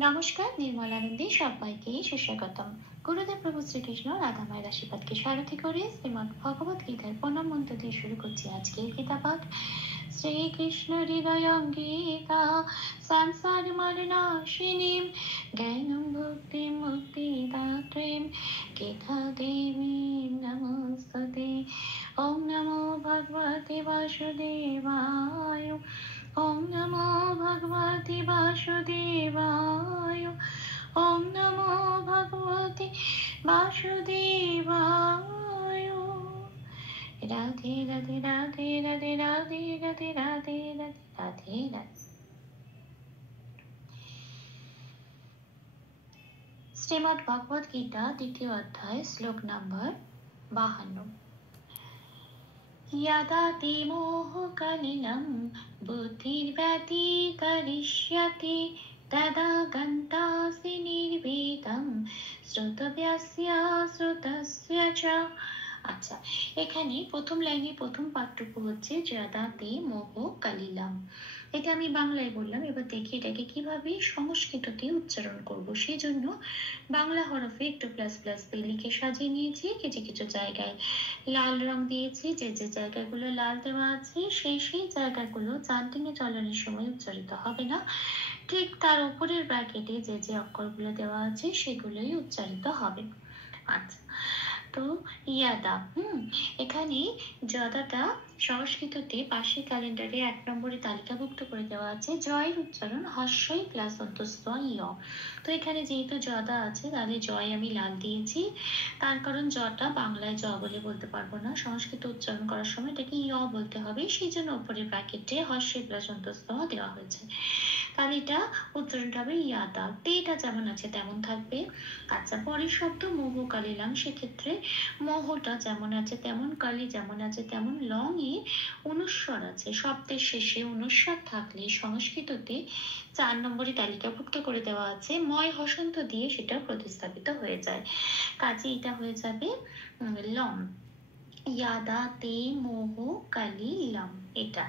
নমস্কার, নির্মলানন্দে সবাইকে সুস্বাগতম। গুরুদেব প্রভু শ্রীকৃষ্ণ রাধামায়ের আশীর্বাদকে সারথি করে শ্রীমদ্ ভগবত গীতার প্রণাম মন্ত্র দিয়ে শুরু করছি আজকের গীতা পাঠ। শ্রীকৃষ্ণ হৃদয়ঙ্গিকা সংসার মরণাশিনীম জ্ঞানম ভক্তি মুক্তি দাত্রীম গীতা দেবীম নমস্তুতে। ওম নমো ভগবতে বাসুদেবায়। ওম নমো ভগবতে বাসুদেবায়। ওম নমো ভগবতে বাসুদেবায়। রাধে রাধে রাধে রাধে রাধে রাধে রাধে রাধে রাধে রাধে। শ্রীমদ্ ভগবত গীতা দ্বিতীয় অধ্যায়, শ্লোক নম্বর 52। यदा ते मोहकलिलं बुद्धिर्व्यतिकरिष्यति तदा गन्तासि निर्भीतं শ্রোতব্যস্য শ্রুতস্য চ। আচ্ছা, এখানে প্রথম লাইনে প্রথম পাঠটুকু হচ্ছে যদাতে মোহ কালিলাম। এটা আমি বাংলায় বললাম, এবার দেখি এটাকে কিভাবে সংস্কৃততে উচ্চারণ করব। সেই জন্য বাংলা হরফে একটু প্লাস প্লাস দিয়ে লিখে সাজিয়ে নিয়েছি। কিছু কিছু জায়গায় লাল রং দিয়েছি, যে যে জায়গাগুলো লাল দেওয়া আছে সেই সেই জায়গাগুলো চান্টিনে চলনের সময় উচ্চারিত হবে না, ঠিক তার উপরের ব্র্যাকেটে যে যে অক্ষরগুলো দেওয়া আছে সেগুলোই উচ্চারিত হবে। আচ্ছা, তো ইয়াদা, এখানে যদাটা সংস্কৃততে পাশের ক্যালেন্ডারে 1 নম্বরে তালিকাভুক্ত করে দেওয়া আছে। জয়ের উচ্চারণ হস্যই প্লাস অন্তস্থ ইয়। তো এখানে যেহেতু যদা আছে তাহলে জয় আমি লাল দিয়েছি, তার কারণ জটা বাংলায় জ বলে বলতে পারবো না, সংস্কৃত উচ্চারণ করার সময় এটাকে ইয় বলতে হবে, সেই জন্য উপরের ব্র্যাকেটে হস্যই প্লাস অন্তস্থ দেওয়া হয়েছে। তাহলে এটা উচ্চারণটা হবে ইয়াদা। তেটা যেমন আছে তেমন থাকবে। আচ্ছা, পরের শব্দ মোহ কালিলাম, সেক্ষেত্রে মোহটা যেমন আছে তেমন, কালি যেমন আছে তেমন, লং এ অনুস্বর আছে, শব্দের শেষে অনুস্বর থাকলে সংস্কৃততে 4 নম্বরে তালিকাভুক্ত করে দেওয়া আছে, ময় হসন্ত দিয়ে সেটা প্রতিস্থাপিত হয়ে যায়। কাজে এটা হয়ে যাবে লম। ইয়াদা তে মোহ কালিলাম, এটা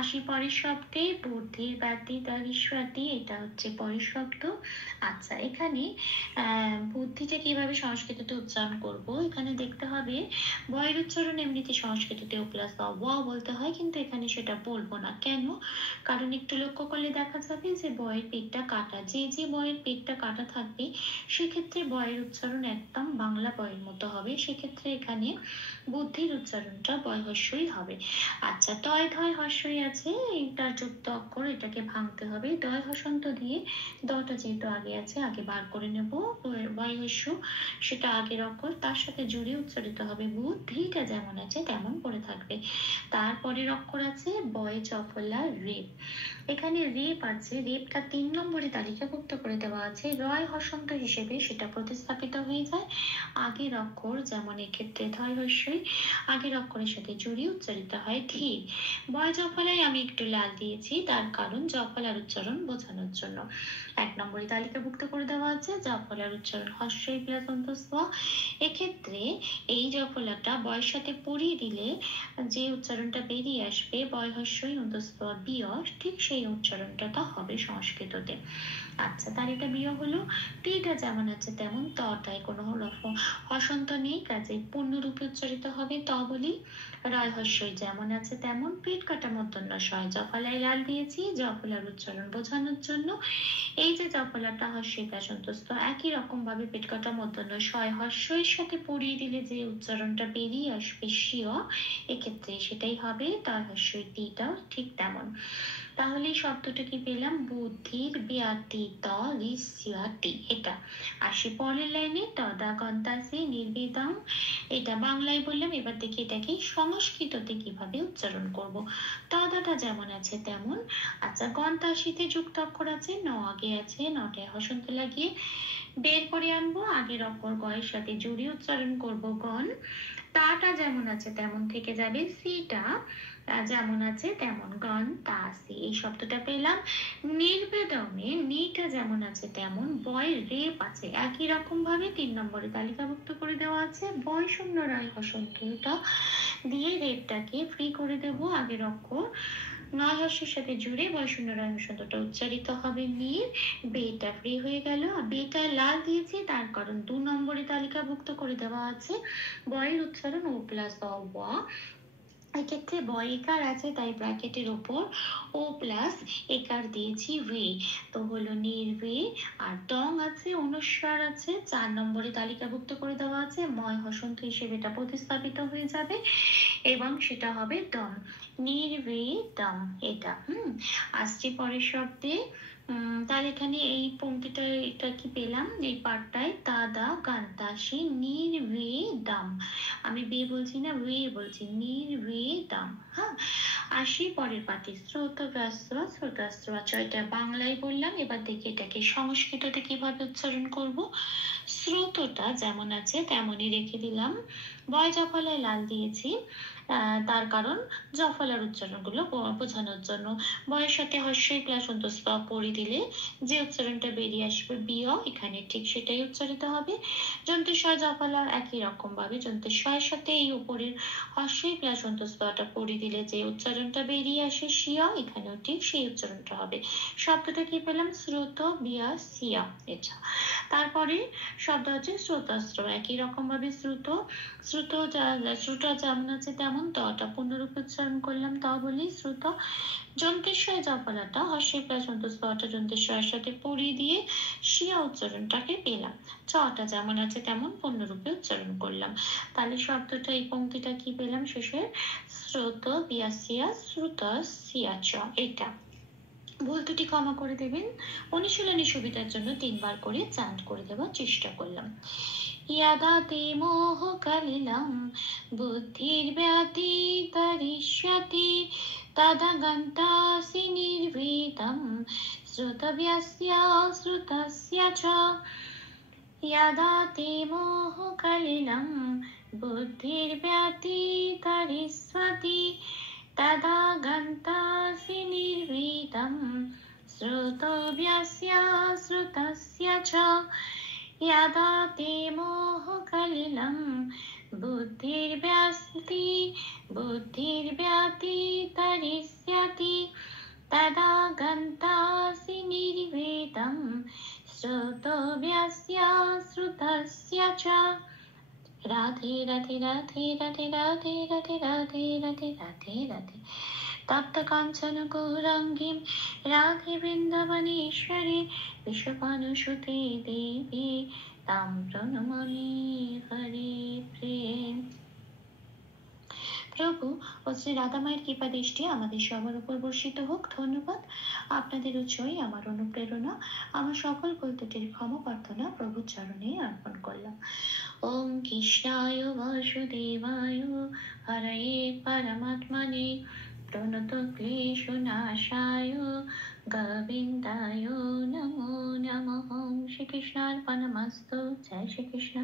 আসি পরের শব্দে বুদ্ধির ব্যতিদারিষ্যতি, এটা হচ্ছে পরের শব্দ। আচ্ছা, এখানে বুদ্ধিটা কিভাবে সংস্কৃততে উচ্চারণ করব, এখানে দেখতে হবে বয়ের উচ্চারণ এমনিতে সংস্কৃততে ও প্লাস অ বলতে হয়, কিন্তু এখানে সেটা বলবো না। কেন? কারণ একটু লক্ষ্য করলে দেখা যাবে যে বয়ের পেটটা কাটা, যে যে বয়ের পেটটা কাটা থাকবে সেক্ষেত্রে বয়ের উচ্চারণ একদম বাংলা বয়ের মতো হবে, সেক্ষেত্রে এখানে বুদ্ধির উচ্চারণটা বয় হস্যই হবে। আচ্ছা, তয় ধয় হস্যই আছে, এটা যুক্ত অক্ষর, এটাকে ভাঙতে হবে। দয় হসন্ত দিয়ে দটা যেহেতু আগে আছে আগে বার করে নেব, বয় হস্য সেটা আগের অক্ষর, তার সাথে জুড়ে উচ্চারিত হবে। বুদ্ধিটা যেমন আছে তেমন পড়ে থাকবে। তারপরের অক্ষর আছে বয় চফলা রেপ। এখানে রেপ আছে, রেপটা 3 নম্বরে তালিকাভুক্ত করে দেওয়া আছে, রয় হসন্ত হিসেবে সেটা প্রতিস্থাপিত হয়ে যায়। আগের অক্ষর যেমন এক্ষেত্রে ধয় হস্যই আগের অক্ষরের সাথে জড়িয়ে উচ্চারিত হয় ধীর। বয় জফলায় আমি একটু লাল দিয়েছি, তার কারণ জফলার উচ্চারণ বোঝানোর জন্য। 1 নম্বরে তালিকাভুক্ত করে দেওয়া আছে জফলার উচ্চারণ হস্যই প্লাস অন্তঃস্থ। এক্ষেত্রে এই জফলাটা বয়ের সাথে পড়িয়ে দিলে যে উচ্চারণটা বেরিয়ে আসবে বয় হস্যই অন্তঃস্থ বিয়, ঠিক সেই উচ্চারণটা হবে সংস্কৃততে। আচ্ছা, তার এটা বিয় হলো। টিটা যেমন আছে তেমন, তটায় কোনো হসন্ত নেই, কাজে পূর্ণরূপে উচ্চারিত হবে ত বলি। রয় হস্যই যেমন আছে তেমন, পেট কাটা মূর্ধন্য ষয়, জফলায় লাল দিয়েছি জফলার উচ্চারণ বোঝানোর জন্য। এই যে জফলাটা হস্যই প্লাস অন্তঃস্থ, একই রকম ভাবে পেট কাটা মূর্ধন্য ষয় হস্যের সাথে পড়িয়ে দিলে যে উচ্চারণটা বেরিয়ে আসবে শিয়, এক্ষেত্রে সেটাই হবে তার হস্যই টিটাও ঠিক তেমন। তাহলে এই শব্দটা কি পেলাম, বুদ্ধির ব্যতীত ঋষ্যতি। এটা আসি পরের লাইনে তদা গন্তাসি নির্বেদং, এটা বাংলায় বললাম, এবার দেখি এটাকে সংস্কৃততে কিভাবে উচ্চারণ করব। তদাটা যেমন আছে তেমন। আচ্ছা, গন্তাসিতে যুক্ত অক্ষর আছে, ন আগে আছে, নটায় হসন্ত লাগিয়ে বের করে আনবো, আগের অক্ষর গয়ের সাথে জুড়ে উচ্চারণ করব গণ। তাটা যেমন আছে তেমন থেকে যাবে, সিটা যেমন আছে তেমন, গণ তাসি এই শব্দটা পেলাম। নির্বেদনে নিটা যেমন আছে তেমন, বয় রেপ আছে একই রকম ভাবে 3 নম্বরে তালিকাভুক্ত করে দেওয়া আছে, বয় শূন্য রায় হসন্তটা দিয়ে রেপটাকে ফ্রি করে দেব, আগের অক্ষর নয় হর্ষের সাথে জুড়ে বয় শূন্য রয় হর্ষন্তটা উচ্চারিত হবে নীর, বেটা ফ্রি হয়ে গেল। বেটায় লাল দিয়েছি তার কারণ 2 নম্বরে তালিকাভুক্ত করে দেওয়া আছে বয়ের উচ্চারণ ও প্লাস অ। এক্ষেত্রে বয় একার আছে তাই ব্র্যাকেটের ওপর ও প্লাস একার দিয়েছি ভে, তো হলো নির্ভে। আর টং আছে, অনুস্বার আছে, 4 নম্বরে তালিকাভুক্ত করে দেওয়া আছে, ময় হসন্ত হিসেবে এটা প্রতিস্থাপিত হয়ে যাবে এবং সেটা হবে দম, নির্বেদম। এটা আসছে পরের শব্দে। তাহলে এখানে এই পংক্তিটা এটা কি পেলাম, এই পার্টটায় দাদা গান্তাসী নির্বেদম, আমি বে বলছি না ওয়ে বলছি, নির্বেদম। হ্যাঁ, আসি পরের পাঠে। স্রোতব্যাস্র স্রোতাস্র, আচ্ছা এটা বাংলায় বললাম, এবার দেখি এটাকে সংস্কৃততে কিভাবে উচ্চারণ করব। স্রোতটা যেমন আছে তেমনই রেখে দিলাম, বয় জফলায় লাল দিয়েছি তার কারণ জফলার উচ্চারণগুলো বোঝানোর জন্য। বয়ের সাথে হর্ষই প্লাস অন্তঃস্থ পরি দিলে যে উচ্চারণটা বেরিয়ে আসবে বিয়, এখানে ঠিক সেটাই উচ্চারিত হবে। যন্ত্রস্বয় জফলা একই রকম ভাবে যন্ত্রস্বয়ের সাথে এই উপরের হর্ষই প্লাস অন্তঃস্থটা পরি দিলে যে উচ্চারণটা বেরিয়ে আসে শিয়া, এখানেও ঠিক সেই উচ্চারণটা হবে। শব্দটা কি পেলাম, স্রোত বিয়া সিয়া। এটা তারপরে শব্দ হচ্ছে স্রোতাস্ত্র, একই রকম ভাবে শ্রুত শ্রুত যেমন আছে তেমন তটা পূর্ণরূপে উচ্চারণ করলাম, তা বলি শ্রুত। যন্ত্রেশ্বয় জফলাটা হর্ষে প্লাস অন্তঃস্থটা যন্ত্রেশ্বয়ের সাথে পড়িয়ে দিয়ে শিয়া উচ্চারণটাকে পেলাম, চটা যেমন আছে তেমন পূর্ণরূপে উচ্চারণ করলাম। তাহলে শব্দটা এই পংক্তিটা কি পেলাম শেষে, স্রোত বিয়াসিয়া শ্রুত সিয়া চ। এটা ভুল ত্রুটি ক্ষমা করে দেবেন, অনুশীলনের সুবিধার জন্য 3 বার করে চান্ট করে দেওয়ার চেষ্টা করলাম। यदा ते मोहकलिलं बुद्धिर्व्यतितरिष्यति तदा गन्तासि निर्वेदं श्रुतव्यस्य श्रुतस्य च। यदा ते मोहकलिलं बुद्धिर्व्यतितरिष्यति तदा गन्तासि निर्वेदं श्रुतव्यस्य श्रुतस्य च। यदा ते मोहकलिलं बुद्धिर्व्यतितरिष्यति तदा गन्तासि निर्वेदं श्रुतव्यस्य श्रुतस्य च। राधे राधे राधे राधे राधे राधे राधे राधे राधे राधे तप्त कांचन गौरांगीं राधे वृंदावनेश्वरी विश्वभानुसुते देवी तां प्रणमामि हरे प्रेम। প্রভু ও শ্রী রাধা মায়ের কৃপা দৃষ্টি আমাদের সবার উপর বর্ষিত হোক। ধন্যবাদ, আপনাদের উৎসই আমার অনুপ্রেরণা। আমার সকল ভুল ত্রুটির ক্ষমা প্রার্থনা প্রভুর চরণে অর্পণ করলাম। ওম কৃষ্ণায় বাসুদেবায় হরয়ে পরমাত্মনে প্রণত ক্লেশনাশায় গোবিন্দায় নমো নমঃ। শ্রীকৃষ্ণার্পণমস্তু। জয় শ্রীকৃষ্ণ।